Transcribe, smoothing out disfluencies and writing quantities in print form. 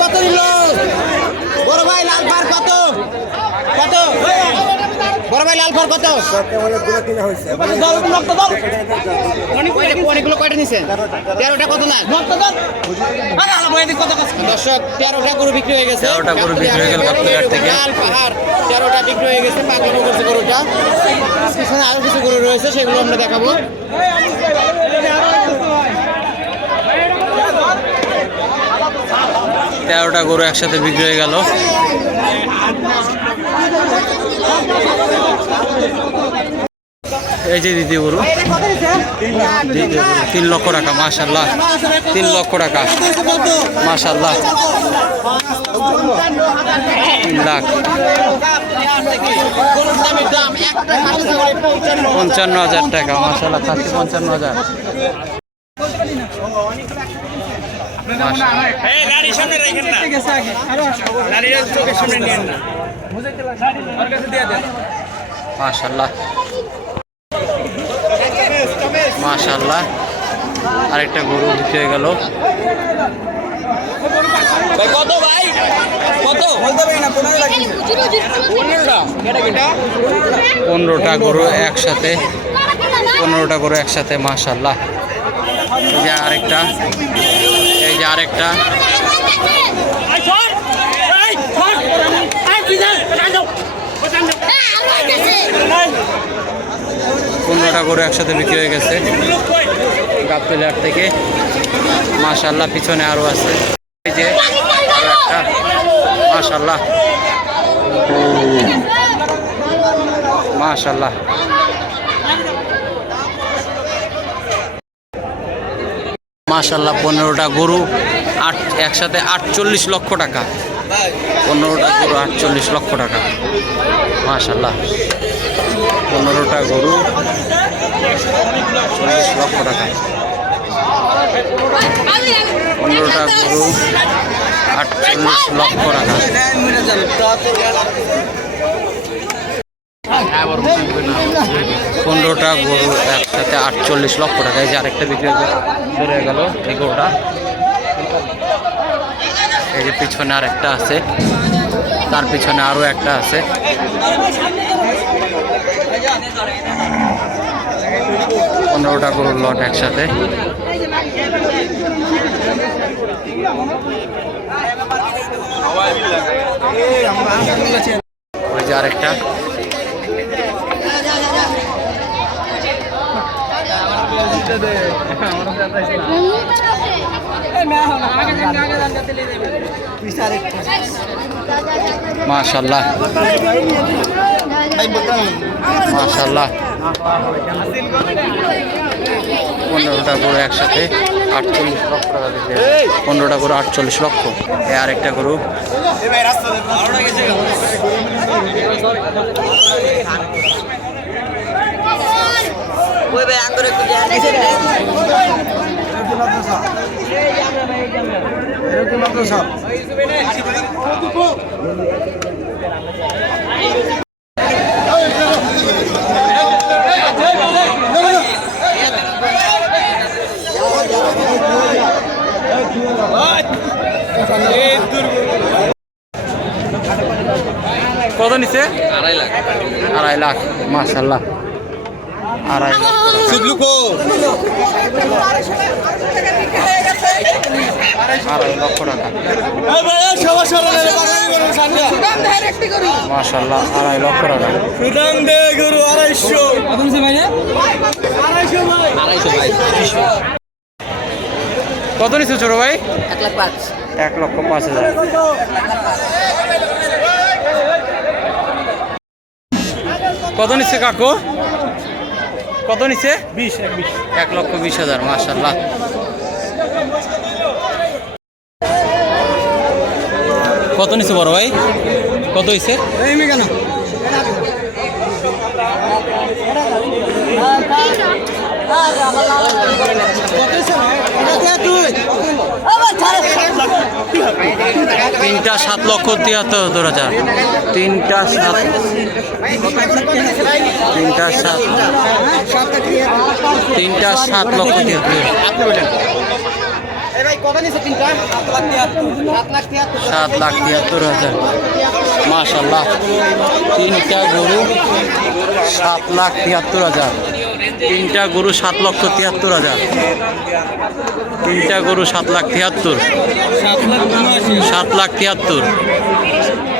কত নিল বড় ভাই লাল পার কত কত বড় ভাই লাল পার কত অনেকগুলো কয়টা নিছেন 13টা কত না দর্শক 13টা গরু বিক্রি হয়ে গেছে 13টা গরু বিক্রি হয়ে গেল গাবতলী থেকে লাল পাহাড় 13টা বিক্রি হয়ে গেছে পাগলানো করছে গরুটা পিছনে আরো কিছু গরু রয়েছে সেগুলো আমরা দেখাবো 13টা গরু একসাথে বিক্রি হয়ে গেল এই যে দ্বিতীয় গরু 3 লক্ষ টাকা মাশাআল্লাহ 3 লক্ষ টাকা মাশাআল্লাহ 3 লাখ 55,000 টাকা মাশাআল্লাহ 55,000 মাশাআল্লাহ মাশাআল্লাহ আরেকটা গরু বিক্রি হয়ে গেল কত ভাই কত বলতে পারি না 15টা গরু একসাথে 15টা গরু একসাথে মাশাআল্লাহ এই যে আরেকটা 15টা গরু একসাথে বিক্রি হয়ে গেছে গাবতলী হাট থেকে মাশাআল্লাহ পিছনে আরো আছে এই যে একটা মাশাআল্লাহ মাশাআল্লাহ মাশাআল্লাহ 15টা গরু একসাথে 48 লক্ষ টাকা 15টা গরু 48 লক্ষ টাকা মাশাআল্লাহ 15টা গরু 40 লক্ষ টাকা 15টা গরু 48 লক্ষ টাকা 15টা গরু একসাথে 48 লক্ষ টাকা এই যে আরেকটা বিক্রি হয়ে গেল এই গরুটা এই যে পিছনে আরেকটা আছে তার পিছনে আরো একটা আছে 15টা গরুর লট একসাথে ওই যে আরেকটা মাশাআল্লাহ মাশাআল্লাহ 15টা গরু একসাথে 48 লক্ষ টাকা দিতে 15টা গরু 48 লক্ষ এই আরেকটা গরু ওই ভাই আঙ্গুরে একটু কত নিচ্ছে 2.5 লাখ মাশাআল্লাহ 2.5 লাখ সুবলুকো 2.5 লক্ষ টাকা মাশাআল্লাহ 2.5 লক্ষ টাকা সুদাম দে গরু 250 কত নিছে ভাই 250 ভাই কত নিচ্ছে ছোট ভাই 1 লাখ 5 1,05,000 কত নিচ্ছে কাকু কত নিচ্ছে 1,20,000 মাশাআল্লাহ কত নিচ্ছে বড় ভাই কত হইছে কেন তিনটা 7,73,000 তিনটা 7 লক্ষ 73 কত নিছে তিনটা 7,73,000 মাশাআল্লাহ তিনটা গরু 7,73,000 তিনটা গরু 7,73,000 তিনটা গরু 7,73,000 7,73,000